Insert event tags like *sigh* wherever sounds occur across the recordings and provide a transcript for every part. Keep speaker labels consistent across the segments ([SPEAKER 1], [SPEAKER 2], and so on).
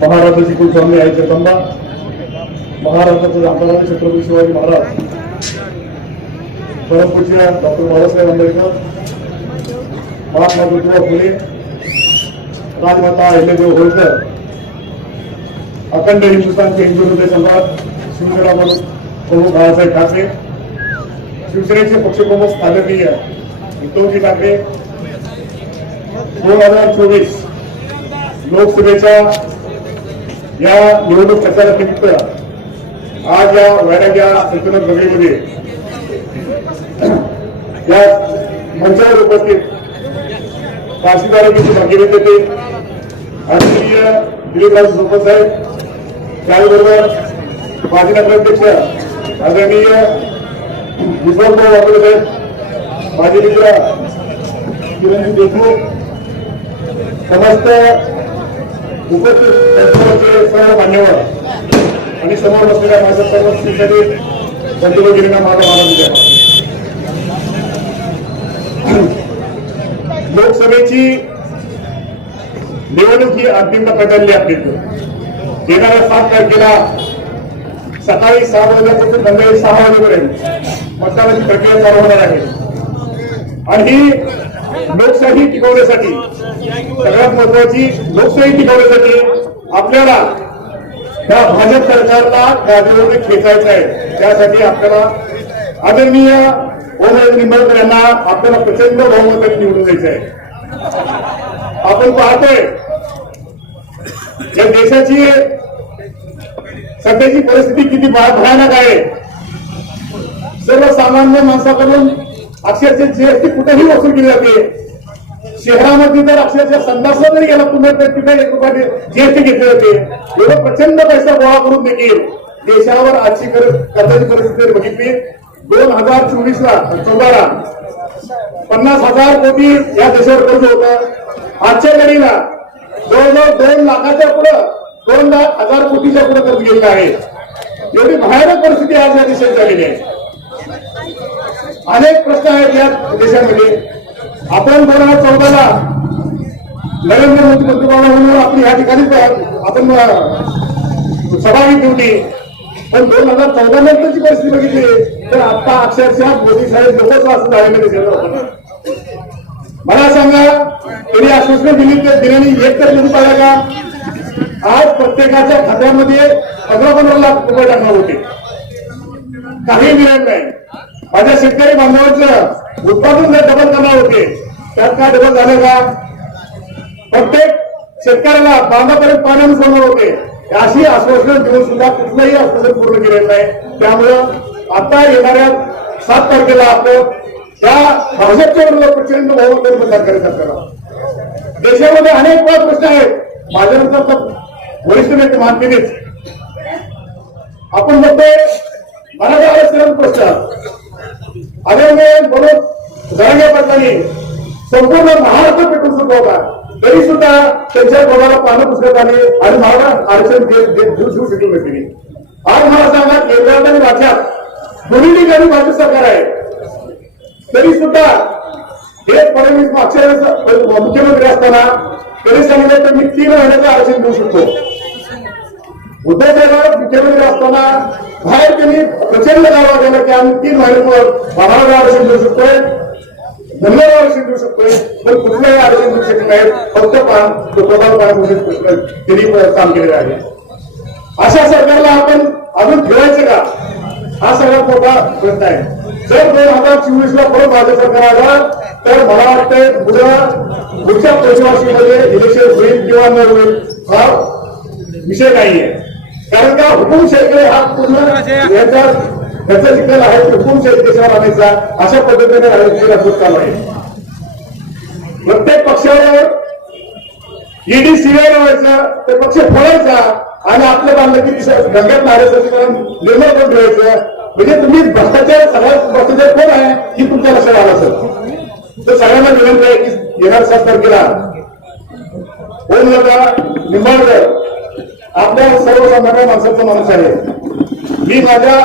[SPEAKER 1] महाराजाची कुलस्वामी आहे जगदंबा महाराष्ट्राचे जाणणारे छत्रपती शिवाजी महाराज. परमपूज्य डॉक्टर बाबासाहेब आंबेडकर महात्मा ज्योतिबा फुले राजमाता अहिल्यादेव होळकर अखंड हिंदुस्थानचे हिंदू हृदय सम्राट शिवसेना प्रमुख बाळासाहेब ठाकरे शिवसेनेचे पक्षप्रमुख आदरणीय उद्धवजी ठाकरे दोन हजार चोवीस लोकसभेच्या या निवडणूक प्रचारानिमित्त आज या वैराग या संचलन सभेमध्ये या मंचावर उपस्थित काशीदार आरोग्याची भागीरथी येते आदरणीय दिलीपराव सोपत साहेब त्याचबरोबर माजी नगराध्यक्ष आदरणीय विश्वासभाऊ वाकडे साहेब माजी मित्र किरण देशमुख समस्त उपस्थित संस्थांचे सर्व मान्यवर आणि समोर बसलेल्या माझ्या सर्व स्त्रीसाठी बंधुभगिरींना माझा मानस द्या. *clears throat* लोकसभेची निवडणूक ही अंतिम टप्प्यात आपली येणाऱ्या सात तारखेला सकाळी सहा वाजल्यापासून संध्याकाळी सहा वाजेपर्यंत मतदानाची प्रक्रिया चालू होणार आहे. आणि लोकशाही टिकवण्यासाठी सगळ्यात महत्वाची लोकशाही टिकवण्यासाठी आपल्याला त्या भाजप सरकारला गादीवरून खेचायचं आहे. त्यासाठी आपल्याला आदरणीय ओमराज निंबाळकर यांना आपल्याला प्रचंड बहुमताने निवडून द्यायचं आहे. आपण पाहतोय या देशाची सध्याची परिस्थिती किती भयानक आहे. सर्वसामान्य माणसाकडून अक्षरशः जीएसटी कुठेही वसूल केली जाते. शहरामध्ये जर अक्षरशः संडासला जरी गेला पुन्हा तर तिथे एक रुपया जीएसटी घेतले जाते. एवढं प्रचंड पैसा गोळा करून देखील देशावर आजची कर- कर्जाची परिस्थिती बघितली दोन हजार चोवीस ला चौदाला पन्नास हजार कोटी या देशावर कर्ज होतं. आजच्या घडीला जवळजवळ दोन लाखाच्या पुढं दोन लाख हजार कोटीच्या पुढे कर्ज गेलेलं आहे. एवढी भयानक परिस्थिती आज या देशात झालेली आहे. अनेक प्रश्न आहेत या देशामध्ये. आपण दोन हजार चौदाला नरेंद्र मोदी पंतप्रधान म्हणून आपली या ठिकाणी आपण अं, सभा घेतली पण दोन हजार चौदा नंतरची परिस्थिती बघितली. तर आता अक्षरशः मोदी साहेब लोकच असं झालेलं मला सांगा त्यांनी आश्वासन दिली तर दिल्याने एक तर निधी पाहिला का? आज प्रत्येकाच्या खात्यामध्ये पंधरा पंधरा लाख रुपये टाकणार होते. काही मिळत नाही. माझ्या शेतकरी बांधवांचं उत्पादन जर डबल करणार होते त्यात काय डबल झालं का? प्रत्येक शेतकऱ्याला बांधापर्यंत पाण्याने सोडणार होते. अशी आश्वासनं देऊन सुद्धा कुठलंही आश्वासन पूर्ण केलेलं नाही. त्यामुळं आता येणाऱ्या सात तारखेला आपलं त्या भाजपच्या विरोधात प्रचंड बहुमताने मतदान करायचं आपल्याला देशामध्ये अनेक वाद प्रश्न आहेत. माझ्यानंतर तर वरिष्ठ नेते केलेच आपण बघतोय मराठा आरक्षण प्रश्न. आदरणीय म्हणून जरांगे पाटलांनी संपूर्ण महाराष्ट्र पेटून सुद्धा होता तरी सुद्धा त्यांच्या तोंडाला पानं पुसण्यात आले आणि मला आरक्षण दे- दे- देऊ आज मला सांगा केंद्रात आणि राज्यात दोन्ही ठिकाणी भाजप सरकार आहे. तरी सुद्धा हे फडणवीस मागच्या वेळेस मुख्यमंत्री असताना तरी सांगितलं तर मी तीन महिन्याचं आरक्षण देऊ शकतो. उद्धव साहेब मुख्यमंत्री असताना बाहेर त्यांनी प्रचंड दावा केला की आम्ही तीन महिन्यांवर बाबाला आरक्षण देऊ शकतोय धन्यवाद आरक्षण देऊ शकतोय पण कुठलंही आरक्षण देऊ शकत नाही. फक्त पान तो प्रधान पाण्यामध्ये त्यांनी काम केलेलं आहे. अशा सरकारला आपण अजून ठेवायचं का? हा सगळ्यात मोठा प्रश्न आहे. जर दोन हजार चोवीस ला परत भाजप सरकार आलं तर मला वाटतंय पुढं पुढच्या पंचवार्षिकमध्ये इलेक्शन होईल किंवा न होईल हा विषय नाहीये. कारण का हुकुमशाहीकडे हा पूर्ण याचा त्याचा निकाल आहे की हुकुमशाही आणायचा अशा पद्धतीने राजकीय चालू आहे. प्रत्येक पक्षावर ईडी सीबीआय व्हायचं ते पक्ष फोडायचा आणि आपलं बांधलं की गंगात नारायण निर्णय करून ठेवायचं. म्हणजे तुम्ही भ्रष्टाचार सगळ्यात भ्रष्टाचार कोण आहे ही तुमच्या लक्षात आलं असेल. तर सगळ्यांना विनंती आहे की येणार सात तारखेला ओम लता निंबाळकर आपल्या सर्वसामान्य माणसाचा माणूस आहे. मी माझ्या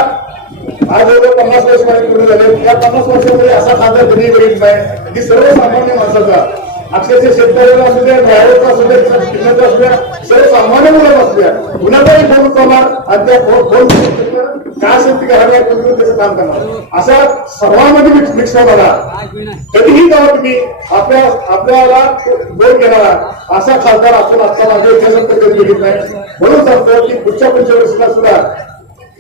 [SPEAKER 1] आज जवळ पन्नास वर्ष माझे पूर्ण झाले. या पन्नास वर्षामध्ये असा खासदार कधी बघितला नाही. की सर्वसामान्य माणसाचा अक्षरशः शेतकऱ्याला असू द्या ड्रायव्हरचा असू द्या शिक्षणाचा असू द्या सर्वसामान्य मुलांना असू द्या कुणाचाही फोन उचलणार आणि त्या फोन फोन काय शेती ती घराला त्याचं काम करणार. असा सर्वांमध्ये मिक्स मिक्स होणारा कधीही जावा तुम्ही आपल्या आपल्याला बोल घेणारा असा खासदार असून आता माझ्या इतिहासात कधी बघित नाही. म्हणून सांगतो की पुढच्या पुढच्या पंचवर्षीला सुद्धा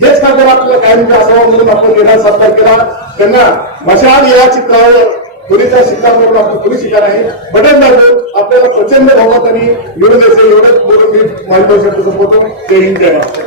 [SPEAKER 1] हेच खासदार आपल्याला कायमचे असावा म्हणून आपण निर्णय सत्कार केला. त्यांना मशाल या चित्रावर पुरीचा शिक्का करून आपण पोलीस शिकार आहे. बटन दाखवून आपल्याला प्रचंड बहुमताने निवडून द्यायचं एवढंच बोलून मी माझ्या संपवतो जय हिंद जय महाराष्ट्र